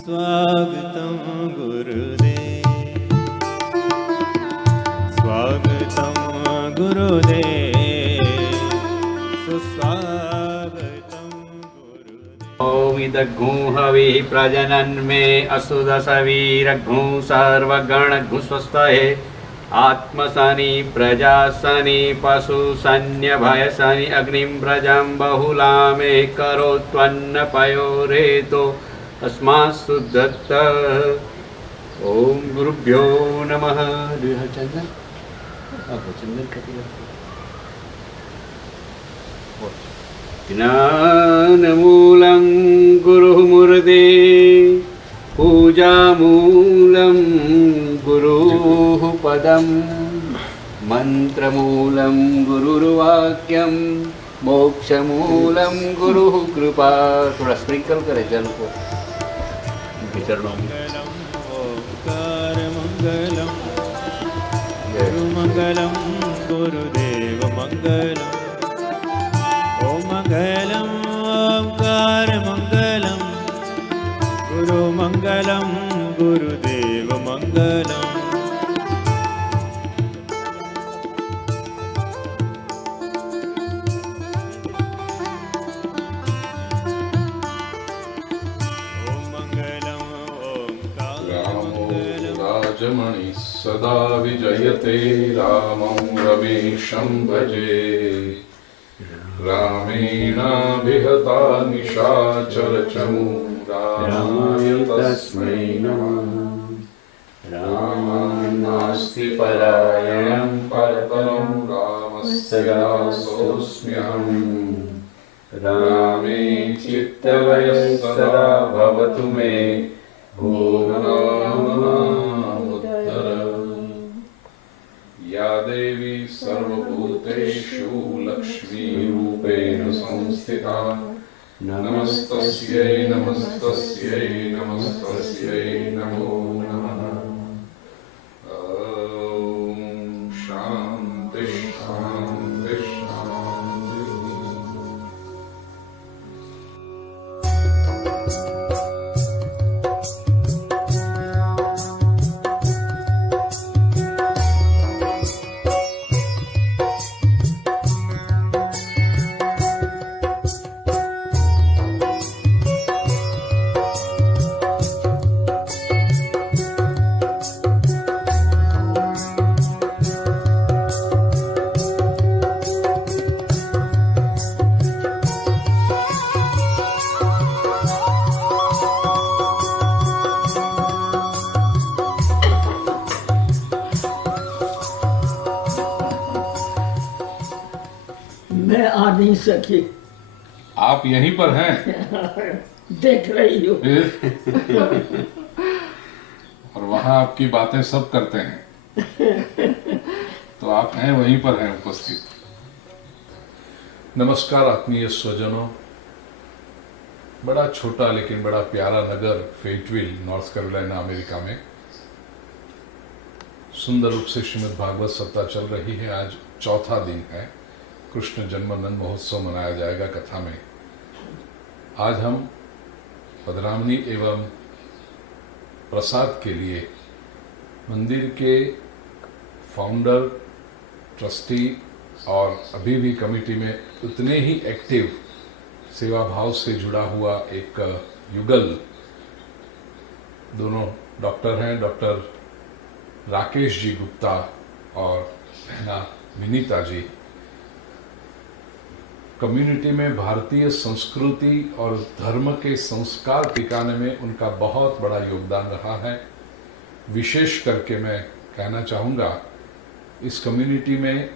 स्वागतं गुरुदेव, स्वागतं गुरुदेव, सुस्वागतं गुरुदेव। ओमिदघुहवि प्रजनन्मे असुदसवीरघु सर्वगणघु स्वस्तये आत्मसनि प्रजासनि पशुसन्यभयसनि अग्निं प्रजां बहुलामे करोत्वन्नपयोरेतो अस्मास्तु दत्त। ओम गुरुभ्यो नमः। चंदन चंदन ज्ञानमूलं गुरुमूर्ते पूजामूलं गुरुः पदं मन्त्रमूलं गुरुर्वाक्यं मोक्षमूलं गुरुः कृपा। थोड़ा स्प्रिंकल करे जल को चरणों में। ओंकारमंगलम गुरुमंगलम गुरुदेव मंगलम। ओम मंगलम ओंकारमंगलम गुरुमंगलम गुरुदेव मंगलम। राजमणि सदा विजयते रामं रमेशं भजे। रामेणाभिहता निशाचरचमूराय तस्मै नमः। रामान्नास्ति परायणं परतरं रामस्य दासोऽस्म्यहम्। रामे चित्तलयः सदा भवतु मे या देवी सर्वभूतेषु लक्ष्मीरूपेण संस्थिता नमस्तस्यै नमस्तस्यै नमस्तस्यै नमो नमः। ॐ शान्ति शान्ति शान्ति। मैं आ नहीं सकी। आप यहीं पर हैं? देख रही हूँ। और वहाँ आपकी बातें सब करते हैं, तो आप हैं वहीं पर हैं उपस्थित। नमस्कार आत्मीय स्वजनों। बड़ा छोटा लेकिन बड़ा प्यारा नगर फेटविल, नॉर्थ कैरोलिना, अमेरिका में सुंदर रूप से श्रीमद् भागवत सप्ताह चल रही है। आज चौथा दिन है। कृष्ण जन्मानंद महोत्सव मनाया जाएगा कथा में। आज हम पधरामनी एवं प्रसाद के लिए मंदिर के फाउंडर, ट्रस्टी और अभी भी कमेटी में उतने ही एक्टिव सेवा भाव से जुड़ा हुआ एक युगल, दोनों डॉक्टर हैं, डॉक्टर राकेश जी गुप्ता और बहना विनीता जी। कम्युनिटी में भारतीय संस्कृति और धर्म के संस्कार टिकाने में उनका बहुत बड़ा योगदान रहा है। विशेष करके मैं कहना चाहूँगा, इस कम्युनिटी में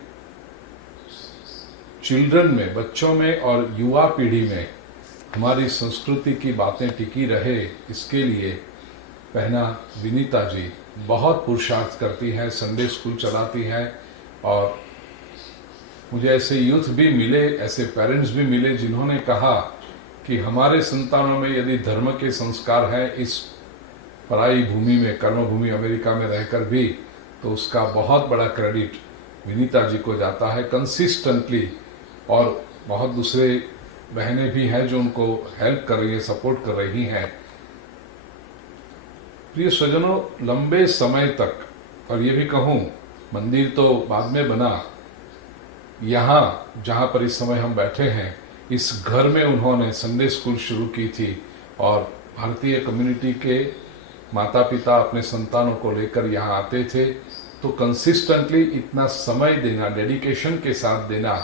चिल्ड्रन में, बच्चों में और युवा पीढ़ी में हमारी संस्कृति की बातें टिकी रहे, इसके लिए बहना विनीता जी बहुत पुरुषार्थ करती हैं, संडे स्कूल चलाती हैं, और मुझे ऐसे यूथ भी मिले, ऐसे पेरेंट्स भी मिले जिन्होंने कहा कि हमारे संतानों में यदि धर्म के संस्कार हैं इस पराई भूमि में, कर्मभूमि अमेरिका में रहकर भी, तो उसका बहुत बड़ा क्रेडिट विनीता जी को जाता है कंसिस्टेंटली। और बहुत दूसरे बहनें भी हैं जो उनको हेल्प कर रही हैं, सपोर्ट कर रही हैं। प्रिय स्वजनों, लंबे समय तक, और ये भी कहूँ मंदिर तो बाद में बना, यहाँ जहाँ पर इस समय हम बैठे हैं इस घर में उन्होंने संडे स्कूल शुरू की थी, और भारतीय कम्युनिटी के माता पिता अपने संतानों को लेकर यहाँ आते थे। तो कंसिस्टेंटली इतना समय देना, डेडिकेशन के साथ देना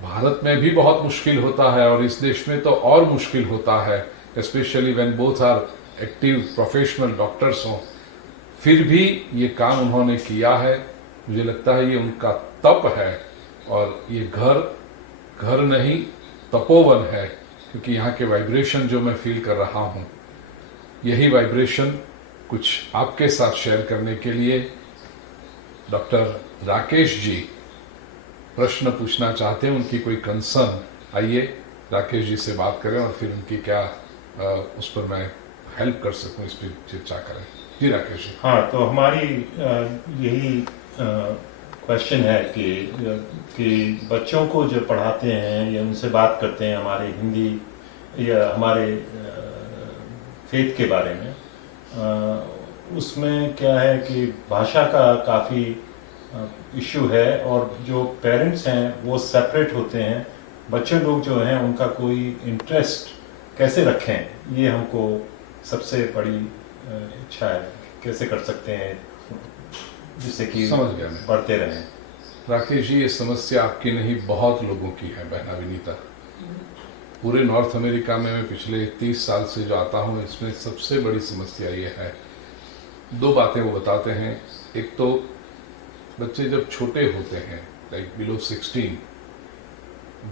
भारत में भी बहुत मुश्किल होता है, और इस देश में तो और मुश्किल होता है, specially when both are active professional doctors हों। फिर भी ये काम उन्होंने किया है। मुझे लगता है ये उनका तप है, और ये घर नहीं तपोवन है, क्योंकि यहाँ के वाइब्रेशन जो मैं फील कर रहा हूँ, यही वाइब्रेशन कुछ आपके साथ शेयर करने के लिए डॉक्टर राकेश जी प्रश्न पूछना चाहते हैं, उनकी कोई कंसर्न। आइए राकेश जी से बात करें और फिर उनकी क्या उस पर मैं हेल्प कर सकूं, इस पर चर्चा करें। जी राकेश जी। हाँ, तो हमारी यही क्वेश्चन है कि बच्चों को जो पढ़ाते हैं या उनसे बात करते हैं हमारे हिंदी या हमारे फेथ के बारे में, उसमें क्या है कि भाषा का काफ़ी इशू है, और जो पेरेंट्स हैं वो सेपरेट होते हैं। बच्चे लोग जो हैं उनका कोई इंटरेस्ट कैसे रखें, ये हमको सबसे बड़ी इच्छा है। कैसे कर सकते हैं जिससे कि समझ गया मैं। बढ़ते रहें। राकेश जी, ये समस्या आपकी नहीं, बहुत लोगों की है बहना विनीता। पूरे नॉर्थ अमेरिका में मैं पिछले 30 साल से जो आता हूँ, इसमें सबसे बड़ी समस्या ये है। दो बातें वो बताते हैं। एक तो बच्चे जब छोटे होते हैं, लाइक बिलो 16,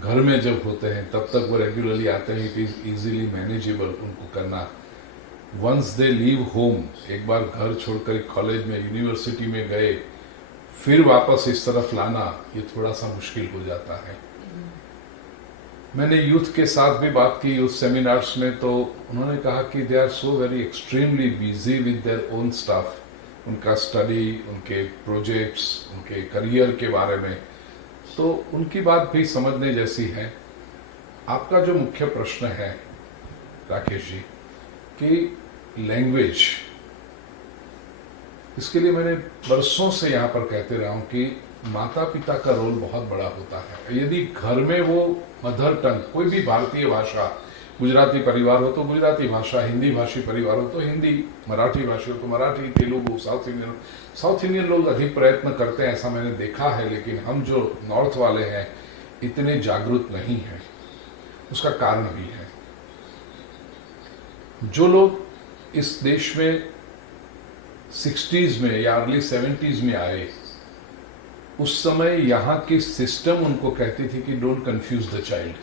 घर में जब होते हैं तब तक वो रेगुलरली आते हैं, इट इज इजीली मैनेजेबल उनको करना। वंस दे लीव होम, एक बार घर छोड़कर कॉलेज में, यूनिवर्सिटी में गए, फिर वापस इस तरफ लाना ये थोड़ा सा मुश्किल हो जाता है। मैंने यूथ के साथ भी बात की यूथ सेमिनार्स में, तो उन्होंने कहा कि they are so very extremely busy with their own staff, उनका स्टडी, उनके प्रोजेक्ट्स, उनके करियर के बारे में, तो उनकी बात भी समझने जैसी है। आपका जो मुख्य प्रश्न है राकेश जी कि लैंग्वेज, इसके लिए मैंने बरसों से यहाँ पर कहते रहा हूँ कि माता पिता का रोल बहुत बड़ा होता है। यदि घर में वो मदर टंग, कोई भी भारतीय भाषा, गुजराती परिवार हो तो गुजराती भाषा, हिंदी भाषी परिवार हो तो हिंदी, मराठी भाषी हो तो मराठी, तेलुगु, साउथ इंडियन लोग अधिक प्रयत्न करते हैं, ऐसा मैंने देखा है। लेकिन हम जो नॉर्थ वाले हैं इतने जागरूक नहीं हैं। उसका कारण भी है, जो लोग इस देश में 60s में या अर्ली 70s में आए, उस समय यहाँ की सिस्टम उनको कहती थी कि don't confuse the child.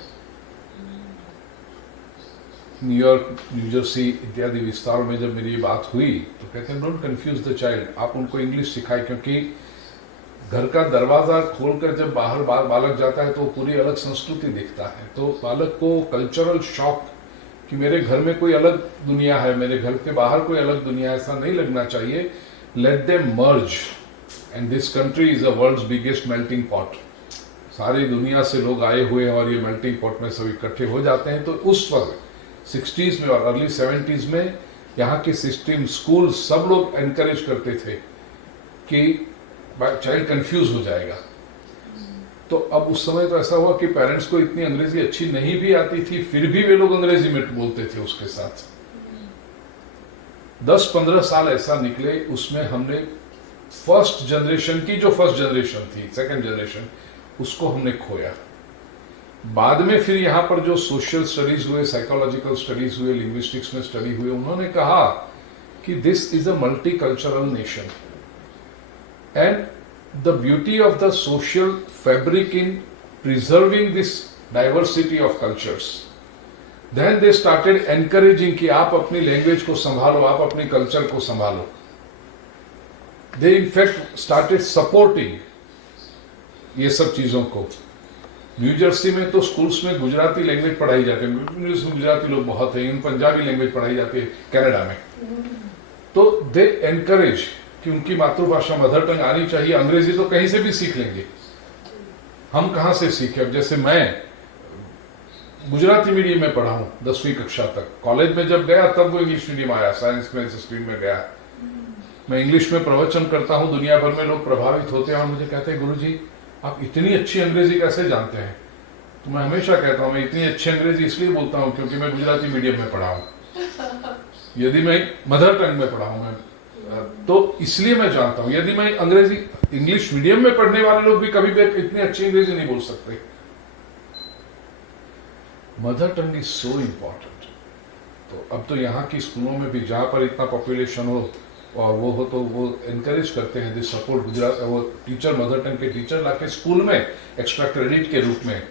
New York, New Jersey इत्यादि विस्तारों में जब मेरी ये बात हुई तो कहते हैं डोंट कंफ्यूज द चाइल्ड, आप उनको इंग्लिश सिखाएं, क्योंकि घर का दरवाजा खोलकर जब बाहर बालक जाता है तो पूरी अलग संस्कृति दिखता है। तो बालक को कल्चरल शॉक कि मेरे घर में कोई अलग दुनिया है, मेरे घर के बाहर कोई अलग दुनिया है, ऐसा नहीं लगना चाहिए। Let them merge, and this country is a world's biggest melting pot. सारी दुनिया से लोग आए हुए हैं और ये मेल्टिंग पॉट में सब इकट्ठे हो जाते हैं। तो उस वक्त 60s में और अर्ली 70s में यहाँ की सिस्टम, स्कूल, सब लोग एनकरेज करते थे कि चाइल्ड कंफ्यूज हो जाएगा। तो अब उस समय तो ऐसा हुआ कि पेरेंट्स को इतनी अंग्रेजी अच्छी नहीं भी आती थी, फिर भी वे लोग अंग्रेजी में बोलते थे उसके साथ। 10-15 साल ऐसा निकले, उसमें हमने फर्स्ट जनरेशन की, जो फर्स्ट जनरेशन थी, सेकंड जनरेशन, उसको हमने खोया। बाद में फिर यहाँ पर जो सोशल स्टडीज हुए, साइकोलॉजिकल स्टडीज हुए, लिंग्विस्टिक्स में स्टडी हुए, उन्होंने कहा कि this is a multicultural nation and the beauty of the social fabric in preserving this diversity of cultures then they started encouraging कि आप अपनी लैंग्वेज को संभालो, आप अपनी कल्चर को संभालो. दे इनफैक्ट स्टार्टेड सपोर्टिंग ये सब चीजों को. न्यू जर्सी में तो स्कूल्स में गुजराती लैंग्वेज पढ़ाई जाती है. गुजराती लोग बहुत हैं. इन पंजाबी लैंग्वेज पढ़ाई जाती है कनाडा में. तो दे एनकरेज कि उनकी मातृभाषा मदर टंग आनी चाहिए. अंग्रेजी तो कहीं से भी सीख लेंगे, हम कहां से सीखे. अब जैसे मैं गुजराती मीडियम में पढ़ा हूं 10वीं कक्षा तक. कॉलेज में जब गया तब वो इंग्लिश मीडियम आया, साइंस में स्ट्रीम में गया. मैं इंग्लिश में प्रवचन करता हूं, दुनिया भर में लोग प्रभावित होते हैं और मुझे कहते हैं गुरुजी आप इतनी अच्छी अंग्रेजी कैसे जानते हैं. तो मैं हमेशा कहता हूं मैं इतनी अच्छी अंग्रेजी इसलिए बोलता हूं क्योंकि मैं गुजराती मीडियम में पढ़ा हूं. यदि मैं मदर टंग में पढ़ा हूं मैं तो इसलिए मैं जानता हूं. यदि मैं अंग्रेजी इंग्लिश मीडियम में पढ़ने वाले लोग भी कभी भी इतनी अच्छी अंग्रेजी नहीं बोल सकते. Mother tongue is so important. तो अब तो यहाँ की स्कूलों में भी जहां पर इतना पॉपुलेशन हो और वो हो तो वो एनकरेज करते हैं. They support Gujarat. वो टीचर मदर टंग के टीचर लाके स्कूल में एक्स्ट्रा क्रेडिट के रूप में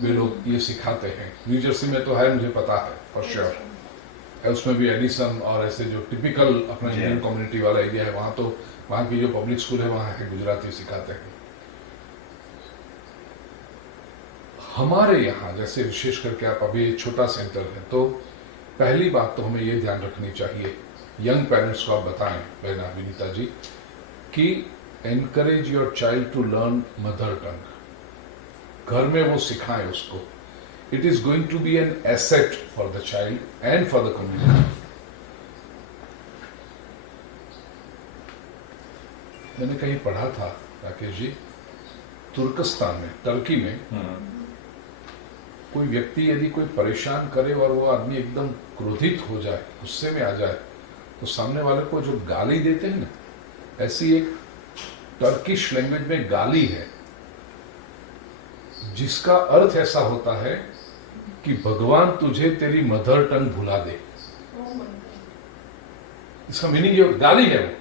वे लोग ये सिखाते हैं. न्यू जर्सी में तो है, मुझे पता है फॉर श्योर. उसमें भी एडिसन और ऐसे जो टिपिकल अपना इंडियन कम्युनिटी वाला एरिया है वहां तो वहां की जो पब्लिक स्कूल है वहां है गुजराती सिखाते हैं. हमारे यहाँ जैसे विशेष करके आप अभी छोटा सेंटर है तो पहली बात तो हमें ये ध्यान रखनी चाहिए, यंग पेरेंट्स को आप बताएं बहना विनीता जी, कि encourage your child to learn mother tongue. घर में वो सिखाएं उसको. It is going to be an asset for the child and for the community. मैंने कहीं पढ़ा था राकेश जी, तुर्कस्तान में, टर्की में कोई व्यक्ति यदि कोई परेशान करे और वो आदमी एकदम क्रोधित हो जाए, गुस्से में आ जाए, तो सामने वाले को जो गाली देते हैं ना, ऐसी एक टर्किश लैंग्वेज में गाली है जिसका अर्थ ऐसा होता है कि भगवान तुझे तेरी मदर टंग भुला दे. इसका मीनिंग ये गाली है वो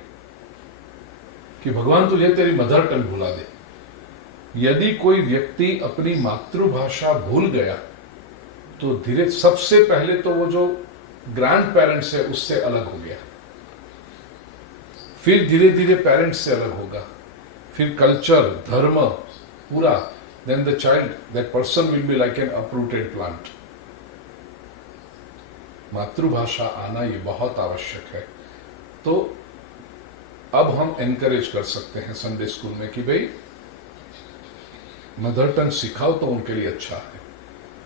कि भगवान तुझे तेरी मदर टंग भुला दे. यदि कोई व्यक्ति अपनी मातृभाषा भूल गया तो धीरे सबसे पहले तो वो जो ग्रैंड पेरेंट्स है उससे अलग हो गया, फिर धीरे धीरे पेरेंट्स से अलग होगा, फिर कल्चर, धर्म पूरा. Then the child, that person will be like an uprooted plant. मातृभाषा आना ये बहुत आवश्यक है. तो अब हम एनकरेज कर सकते हैं संडे स्कूल में कि भाई मदर टंग सिखाओ तो उनके लिए अच्छा है.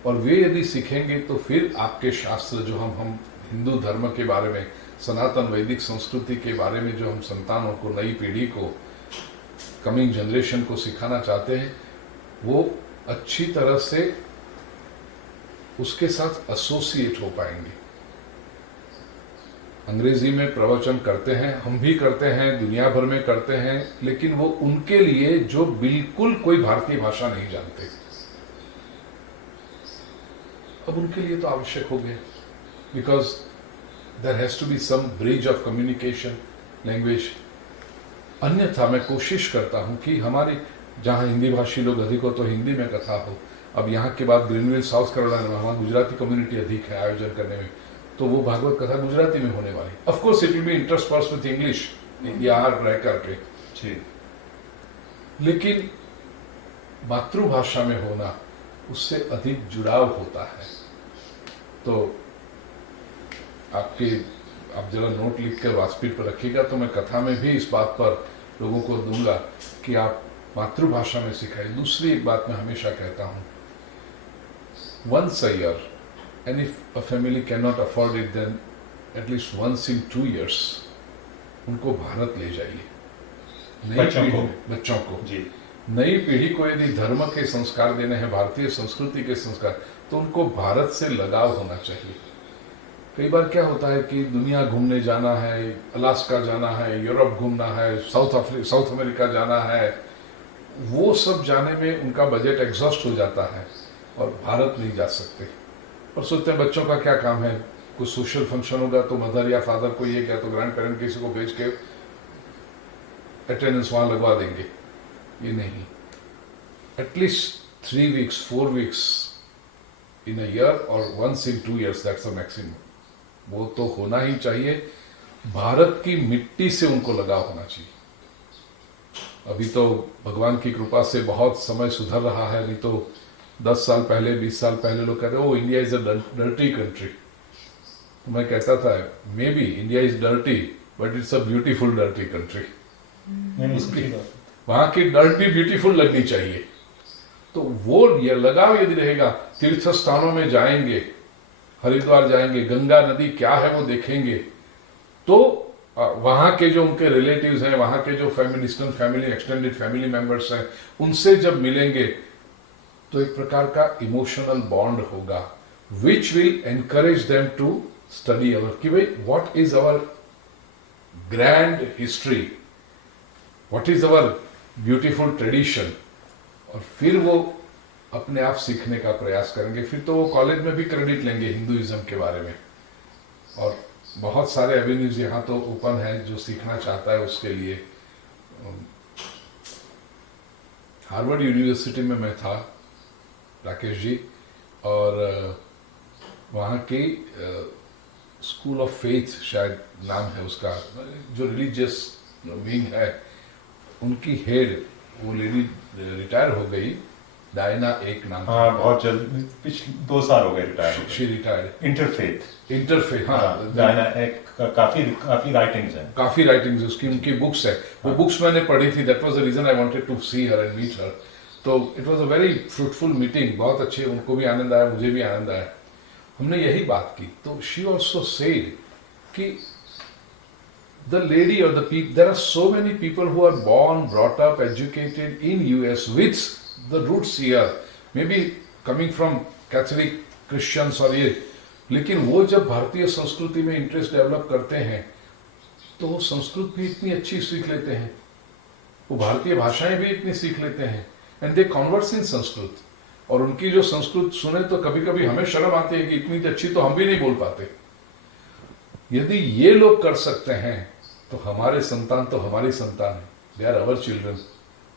और वे यदि सीखेंगे तो फिर आपके शास्त्र जो हम हिंदू धर्म के बारे में, सनातन वैदिक संस्कृति के बारे में जो हम संतानों को, नई पीढ़ी को, कमिंग जनरेशन को सिखाना चाहते हैं, वो अच्छी तरह से उसके साथ एसोसिएट हो पाएंगे. अंग्रेजी में प्रवचन करते हैं, हम भी करते हैं, दुनिया भर में करते हैं, लेकिन वो उनके लिए जो बिल्कुल कोई भारतीय भाषा नहीं जानते, अब उनके लिए तो आवश्यक हो गया. Because there has to be some bridge of communication, language. अन्यथा मैं कोशिश करता हूं कि हमारी जहां हिंदी भाषी लोग अधिक हो तो हिंदी में कथा हो. अब यहाँ के बाद ग्रीनविल साउथ कैरोलिना में वहां गुजराती कम्युनिटी अधिक है आयोजन करने में, तो वो भागवत कथा गुजराती में होने वाली. Of course it will be intersperse with English यहाँ रह करके, लेकिन मातृभाषा में होना उससे अधिक जुड़ाव होता है. तो आप जरा नोट लिख कर वास्पीट पर रखिएगा, तो मैं कथा में भी इस बात पर लोगों को दूंगा कि आप मातृभाषा में सिखाइए. दूसरी एक बात मैं हमेशा कहता हूं, once a year, and if a family cannot afford it, then at least once in 2 years उनको भारत ले जाइए. बच्चों को जी. नई पीढ़ी को यदि धर्म के संस्कार देने हैं, भारतीय संस्कृति के संस्कार, तो उनको भारत से लगाव होना चाहिए. कई बार क्या होता है कि दुनिया घूमने जाना है, अलास्का जाना है, यूरोप घूमना है, साउथ अमेरिका जाना है, वो सब जाने में उनका बजट एग्जॉस्ट हो जाता है और भारत नहीं जा सकते. और सोचते हैं बच्चों का क्या काम है, कुछ सोशल फंक्शन होगा तो मदर या फादर को ये क्या, तो ग्रैंड पेरेंट किसी को भेज के अटेंडेंस वहां लगवा देंगे. ये नहीं. At least 3 weeks 4 weeks in a year और once in 2 years, that's the maximum. वो तो होना ही चाहिए. भारत की मिट्टी से उनको लगाव होना चाहिए. अभी तो भगवान की कृपा से बहुत समय सुधर रहा है, नहीं तो 10 साल पहले 20 साल पहले लोग कहते oh India is a dirty country. तो मैं कहता था may be India is dirty but it's a beautiful dirty country. वहां की डर्ट भी ब्यूटीफुल लगनी चाहिए. तो वो ये लगाव यदि रहेगा, तीर्थ स्थानों में जाएंगे, हरिद्वार जाएंगे, गंगा नदी क्या है वो देखेंगे, तो वहां के जो उनके रिलेटिव्स हैं, वहां के जो फैमिली एक्सटेंडेड फैमिली मेंबर्स हैं, उनसे जब मिलेंगे तो एक प्रकार का इमोशनल बॉन्ड होगा which will encourage them to study our कि भाई what is our grand history, what is our beautiful tradition. और फिर वो अपने आप सीखने का प्रयास करेंगे. फिर तो वो कॉलेज में भी क्रेडिट लेंगे हिंदुइज्म के बारे में. और बहुत सारे एवेन्यूज यहाँ तो ओपन है, जो सीखना चाहता है उसके लिए. हार्वर्ड यूनिवर्सिटी में मैं था, राकेश जी, और वहाँ की स्कूल ऑफ फेथ शायद नाम है उसका, जो रिलीजियस विंग है, उनकी हेड वो लेडी रिटायर हो गई, डायना एक नाम. हाँ, बहुत जल्द, पिछले 2 साल हो गए रिटायर. She retired. इंटरफेथ. हाँ, डायना एक काफी राइटिंग्स हैं. काफी राइटिंग्स उसकी, उनकी बुक्स है. वो बुक्स मैंने पढ़ी थी. That was the reason I wanted to see her and meet her. तो it was a very fruitful meeting. बहुत अच्छी, उनको भी आनंद आया, मुझे भी आनंद आया. हमने यही बात की. तो शी ऑल्सो सेड कि the lady or the people, there are so many people who are born, brought up, educated in US with the roots here, maybe coming from Catholic Christians और ये, लेकिन वो जब भारतीय संस्कृति में इंटरेस्ट डेवलप करते हैं तो वो संस्कृत भी इतनी अच्छी सीख लेते हैं, वो भारतीय भाषाएं भी इतनी सीख लेते हैं, एंड दे कन्वर्स इन संस्कृत. और उनकी जो संस्कृत सुने तो कभी कभी हमें शर्म आती है कि इतनी अच्छी तो हम भी नहीं बोल पाते. यदि ये लोग कर सकते हैं तो हमारे संतान तो हमारी संतान है. They are our children.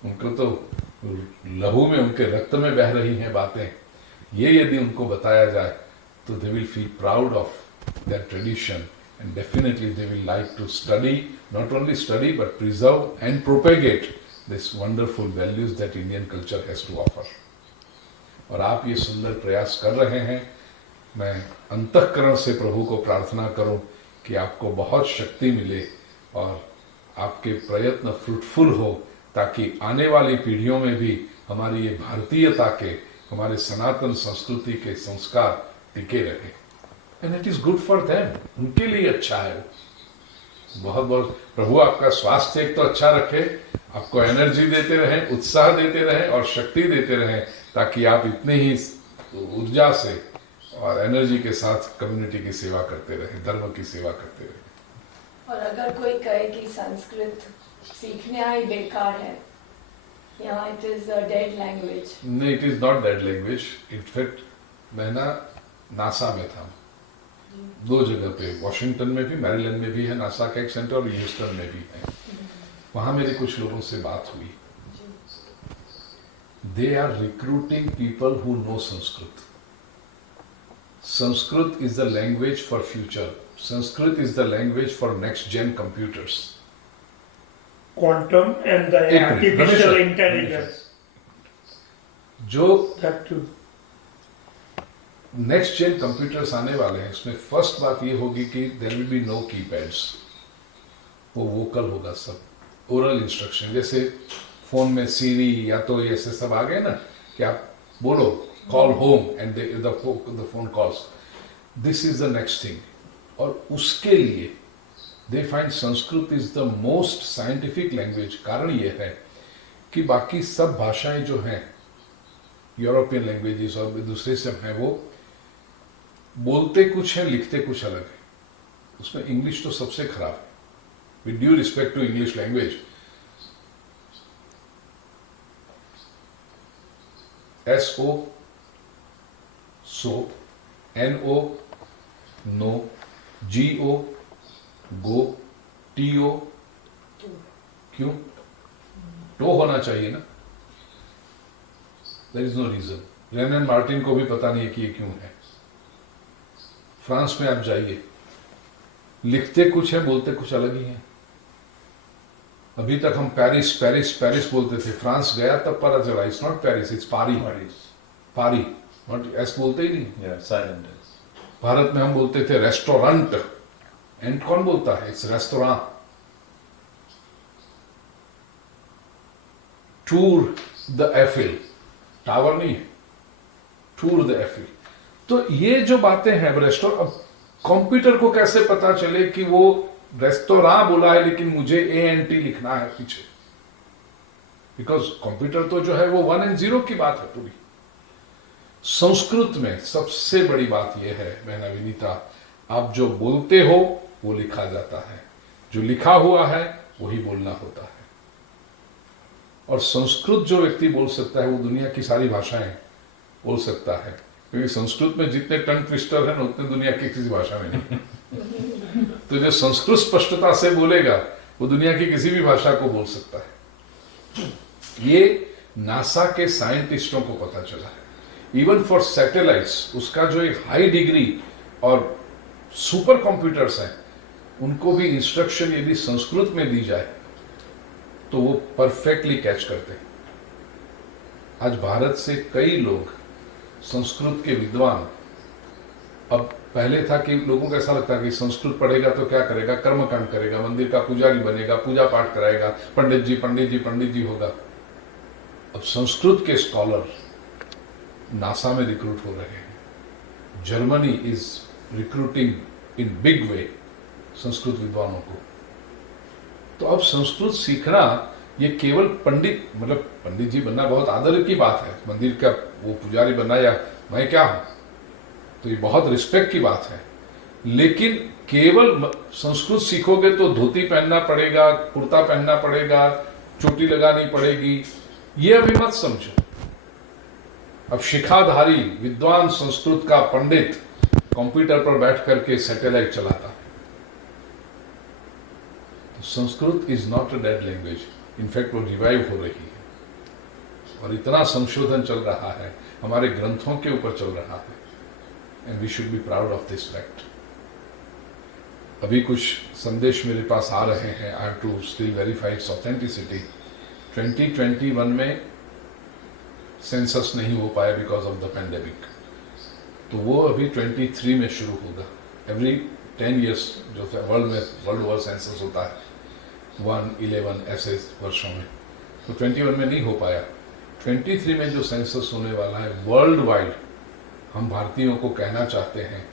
उनको तो लहू में, उनके रक्त में बह रही हैं बातें. ये यदि उनको बताया जाए तो they will feel proud of their tradition and definitely they will like to study, not only study but preserve and propagate this wonderful values that Indian culture has to offer. और आप ये सुंदर प्रयास कर रहे हैं. मैं अंतःकरण से प्रभु को प्रार्थना करूं कि आपको बहुत शक्ति मिले और आपके प्रयत्न फ्रूटफुल हो, ताकि आने वाली पीढ़ियों में भी हमारी ये भारतीयता के, हमारे सनातन संस्कृति के संस्कार टिके रहे. And it is good for them. उनके लिए अच्छा है. बहुत बहुत प्रभु आपका स्वास्थ्य एक तो अच्छा रखे, आपको एनर्जी देते रहें, उत्साह देते रहें और शक्ति देते रहें, ताकि आप इतने ही ऊर्जा से और एनर्जी के साथ कम्युनिटी की सेवा करते रहें, धर्म की सेवा करते रहें. और अगर कोई कहे कि संस्कृत सीखना ही बेकार है, या it is a dead language. नहीं, it is not dead language. In fact मैं ना नासा में था 2 जगह पे, वॉशिंगटन में भी, मैरीलैंड में भी है नासा का एक सेंटर, और ह्यूस्टन में भी है. वहां मेरी कुछ लोगों से बात हुई. They are recruiting people who know Sanskrit. Sanskrit is the language for future. Sanskrit is the language for next gen computers. Quantum and the एक मिनट, artificial रमेश, intelligence. जो That too. Next gen computers आने वाले हैं, उसमें फर्स्ट बात ये होगी कि there will be no keypads. वो वोकल होगा सब, ओरल इंस्ट्रक्शन. जैसे फोन में सीरी या तो ऐसे सब आ गए ना कि आप बोलो call home and the phone calls. This is the next thing. और उसके लिए they find Sanskrit is the most scientific language. कारण ये है कि बाकी सब भाषाएं जो हैं, यूरोपियन लैंग्वेजेस और दूसरे सब हैं, वो बोलते कुछ है, लिखते कुछ अलग है. उसमें इंग्लिश तो सबसे खराब है. With due respect to English language, SO soap, NO no, GO go, TO क्यों? टो होना चाहिए ना. There is no reason. Renan Martin को भी पता नहीं है कि ये क्यों है। फ्रांस में आप जाइए, लिखते कुछ है, बोलते कुछ अलग ही है। अभी तक हम पेरिस पेरिस पेरिस बोलते थे, फ्रांस गया तब पता चला इट्स नॉट पेरिस, इट्स पारी। पारी नॉट एस बोलते ही नहीं। Yeah, silent is. भारत में हम बोलते थे रेस्टोरेंट, एंड कौन बोलता है? It's restaurant. Tour the Eiffel, tower नहीं है, टूर द एफिल। तो ये जो बातें हैं रेस्टोरेंट, अब कंप्यूटर को कैसे पता चले कि वो रेस्टोरेंट बोला है लेकिन मुझे ANT लिखना है पीछे? बिकॉज कंप्यूटर तो जो है वो 1 and 0 की बात है पूरी। संस्कृत में सबसे बड़ी बात यह है बहना विनीता, आप जो बोलते हो वो लिखा जाता है, जो लिखा हुआ है वही बोलना होता है। और संस्कृत जो व्यक्ति बोल सकता है वो दुनिया की सारी भाषाएं बोल सकता है, क्योंकि संस्कृत में जितने टंग ट्विस्टर हैं उतने दुनिया की किसी भाषा में नहीं। तो जो संस्कृत स्पष्टता से बोलेगा वो दुनिया की किसी भी भाषा को बोल सकता है। ये नासा के साइंटिस्टों को पता चला है। इवन फॉर सैटेलाइट्स, उसका जो एक हाई डिग्री और सुपर कंप्यूटर्स हैं, उनको भी इंस्ट्रक्शन यदि संस्कृत में दी जाए तो वो परफेक्टली कैच करते हैं। आज भारत से कई लोग संस्कृत के विद्वान, अब पहले था कि लोगों को ऐसा लगता कि संस्कृत पढ़ेगा तो क्या करेगा? कर्मकांड करेगा, मंदिर का पुजारी बनेगा, पूजा पाठ कराएगा, पंडित जी होगा। अब संस्कृत के स्कॉलर नासा में रिक्रूट हो रहे हैं। Germany is recruiting in big way Sanskrit विद्वानों को। तो अब संस्कृत सीखना ये केवल पंडित जी बनना बहुत आदर की बात है, मंदिर का वो पुजारी बनना या मैं क्या हूं, तो ये बहुत रिस्पेक्ट की बात है। लेकिन केवल संस्कृत सीखोगे तो धोती पहनना पड़ेगा, कुर्ता पहनना पड़ेगा, चोटी लगानी पड़ेगी, ये अभी मत समझो। अब शिखाधारी विद्वान संस्कृत का पंडित कंप्यूटर पर बैठ करके सैटेलाइट चलाता है। तो Sanskrit is not a dead language, in fact वो रिवाइव हो रही है और इतना संशोधन चल रहा है, हमारे ग्रंथों के ऊपर चल रहा है, and we should be proud of this fact. अभी कुछ संदेश मेरे पास आ रहे हैं, I have to still verify its authenticity. 2021 में सेंसस नहीं हो पाया बिकॉज ऑफ द पैंडेमिक, तो वो अभी 23 में शुरू होगा। एवरी 10 years जो वर्ल्ड में वर्ल्ड ओवर सेंसस होता है, 1, 11 ऐसे वर्षों में, तो 21 में नहीं हो पाया। 23 में जो सेंसस होने वाला है वर्ल्ड वाइड, हम भारतीयों को कहना चाहते हैं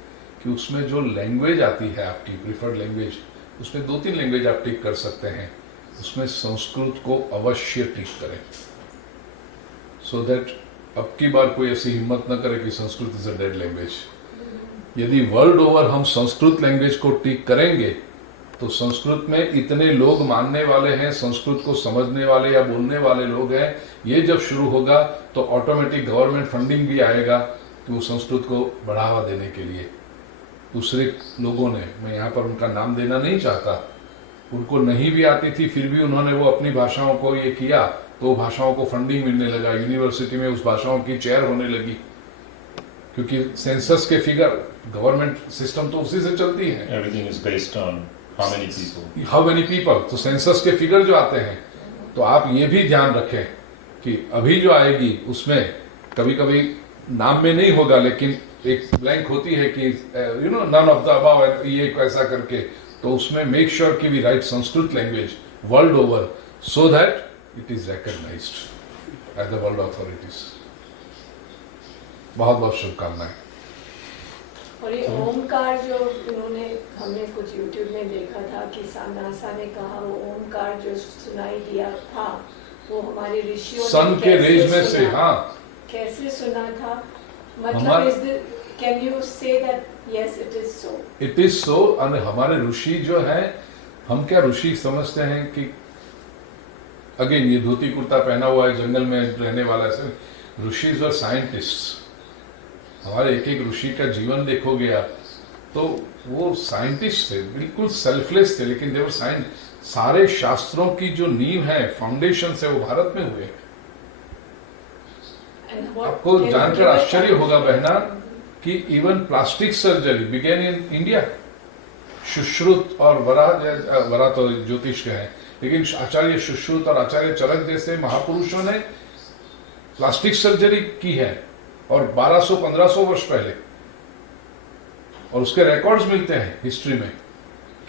कि उसमें जो लैंग्वेज आती है आपकी प्रिफर्ड लैंग्वेज, उसमें 2-3 लैंग्वेज आप टिक कर सकते हैं, उसमें संस्कृत को अवश्य टिक करें, सो दैट अब की बार कोई ऐसी हिम्मत न करे कि Sanskrit is a dead language. यदि वर्ल्ड ओवर हम संस्कृत लैंग्वेज को टिक करेंगे तो संस्कृत में इतने लोग मानने वाले हैं, संस्कृत को समझने वाले या बोलने वाले लोग हैं, ये जब शुरू होगा तो ऑटोमेटिक गवर्नमेंट फंडिंग भी आएगा कि वो संस्कृत को बढ़ावा देने के लिए। दूसरे लोगों ने, मैं यहाँ पर उनका नाम देना नहीं चाहता, उनको नहीं भी आती थी फिर भी उन्होंने वो अपनी भाषाओं को ये किया, तो भाषाओं को फंडिंग मिलने लगा, यूनिवर्सिटी में उस भाषाओं की चेयर होने लगी, क्योंकि सेंसस के फिगर, गवर्नमेंट सिस्टम तो उसी से चलती है। Everything is based on how many people. How many people, तो सेंसस के फिगर जो आते हैं, तो आप ये भी ध्यान रखें कि अभी जो आएगी उसमें कभी कभी नाम में नहीं होगा, लेकिन एक ब्लैंक होती है कि नन ऑफ द अबव, ये कैसा करके, तो उसमें मेक श्योर कि we write Sanskrit language world over so that it is recognized at the world authorities. बहुत बहुत शुभकामनाएं। और ये ओमकार जो उन्होंने, हमने कुछ यूट्यूब में देखा था कि नासा ने कहा वो ओमकार जो सुनाई दिया था वो हमारे ऋषियों ने सन के रेज में से, हाँ, कैसे सुना था, मतलब can you say that yes it is so? It is so. हमारे ऋषि जो है, हम क्या ऋषि समझते हैं कि अगेन ये धोती कुर्ता पहना हुआ है, जंगल में रहने वाला है, ऋषिज और साइंटिस्ट। हमारे एक एक ऋषि का जीवन देखोगे आप तो वो साइंटिस्ट थे, बिल्कुल सेल्फलेस थे, लेकिन देवर सारे शास्त्रों की जो नींव है, फाउंडेशन है, वो भारत में हुए। And what आपको can you जानकर give us आश्चर्य some- होगा बहना कि even plastic surgery began in India. Sushruta और वरा तो ज्योतिष के हैं, लेकिन आचार्य सुश्रुत और आचार्य चरक जैसे महापुरुषों ने प्लास्टिक सर्जरी की है, और 1200-1500 वर्ष पहले। और उसके रिकॉर्ड्स मिलते हैं हिस्ट्री में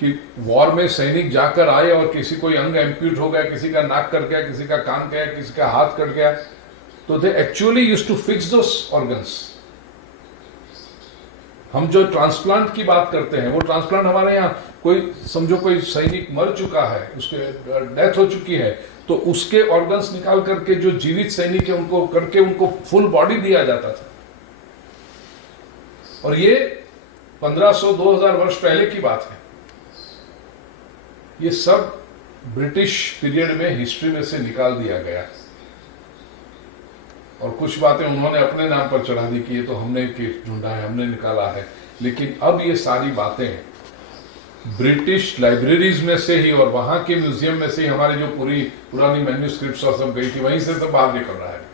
कि वॉर में सैनिक जाकर आए और किसी कोई अंग एम्प्यूट हो गया, किसी का नाक कट गया, किसी का कान गया, किसी का हाथ कट गया, तो they actually used to fix those organs. हम जो ट्रांसप्लांट की बात करते हैं, वो ट्रांसप्लांट हमारे यहाँ कोई समझो कोई सैनिक मर चुका है, उसके डेथ हो चुकी है, तो उसके ऑर्गन्स निकाल करके जो जीवित सैनिक है उनको करके उनको फुल बॉडी दिया जाता था। और ये 1500-2000 वर्ष पहले की बात है। ये सब ब्रिटिश पीरियड में हिस्ट्री में से निकाल दिया गया, और कुछ बातें उन्होंने अपने नाम पर चढ़ा दी कि ये तो हमने ढूंढा है, हमने निकाला है। लेकिन अब ये सारी बातें ब्रिटिश लाइब्रेरीज में से ही और वहां के म्यूजियम में से ही, हमारी जो पूरी पुरानी मैन्यूस्क्रिप्ट्स और सब गई थी, वहीं से सब बाहर निकल रहा है।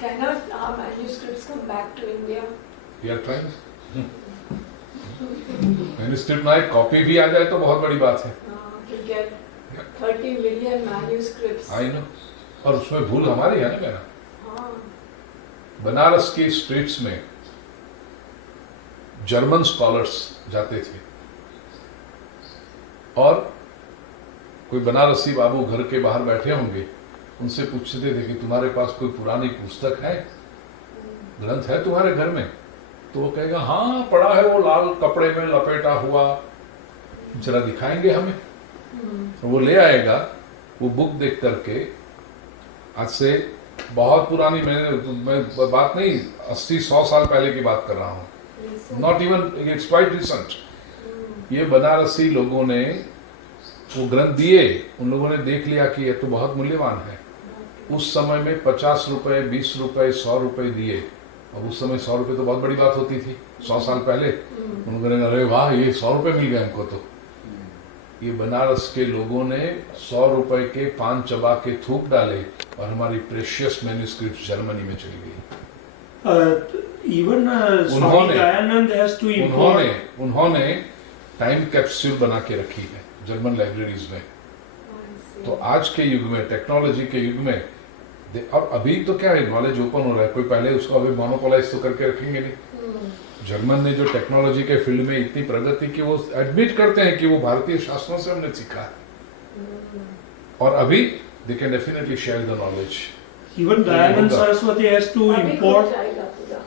Can our manuscripts come back to India? We are trying. Manuscript ना एक कॉपी भी आ जाए तो बहुत बड़ी बात है। To get 30 million manuscripts. I know. और उसमें भूल हमारी है ना मेरा। हाँ, बनारस की स्ट्रीट्स में जर्मन स्कॉलर्स जाते थे, और कोई बनारसी बाबू घर के बाहर बैठे होंगे, उनसे पूछते थे कि तुम्हारे पास कोई पुरानी पुस्तक है, ग्रंथ है तुम्हारे घर में? तो वो कहेगा हाँ पड़ा है, वो लाल कपड़े में लपेटा हुआ, जरा दिखाएंगे हमें। तो वो ले आएगा वो बुक देख करके। आज से बहुत पुरानी, मैं बात नहीं 80-100 साल पहले की बात कर रहा हूँ, not even, it's quite recent. ये बनारसी लोगों ने वो ग्रंथ दिए, उन लोगों ने देख लिया कि ये तो बहुत मूल्यवान है। उस समय में 50 रुपए, 20 रुपए, 100 रुपए दिए। अब उस समय 100 रुपए तो बहुत बड़ी बात होती थी 100 साल पहले। उन्होंने अरे वाह ये 100 रुपए मिल गए हमको। तो ये बनारस के लोगों ने 100 रुपए के पान चबा के थूक डाले, और हमारी प्रेशियस मैन्यूस्क्रिप्ट जर्मनी में चली गई। Even Swami Dayanand has to import. उन्होंने टाइम कैप्सूल बना के रखी है जर्मन लाइब्रेरीज में। तो आज के युग में, टेक्नोलॉजी के युग में, अब अभी तो क्या है, नॉलेज ओपन हो रहा है, कोई पहले उसको अभी मोनोपोलाइज तो करके रखेंगे नहीं। जर्मन ने जो टेक्नोलॉजी के फील्ड में इतनी प्रगति की, वो एडमिट करते हैं कि वो भारतीय शास्त्रों से हमने सीखा है, और अभी they can definitely share the knowledge. Even Dayanand Saraswati has to अभी import. खुल जाएगा पूरा।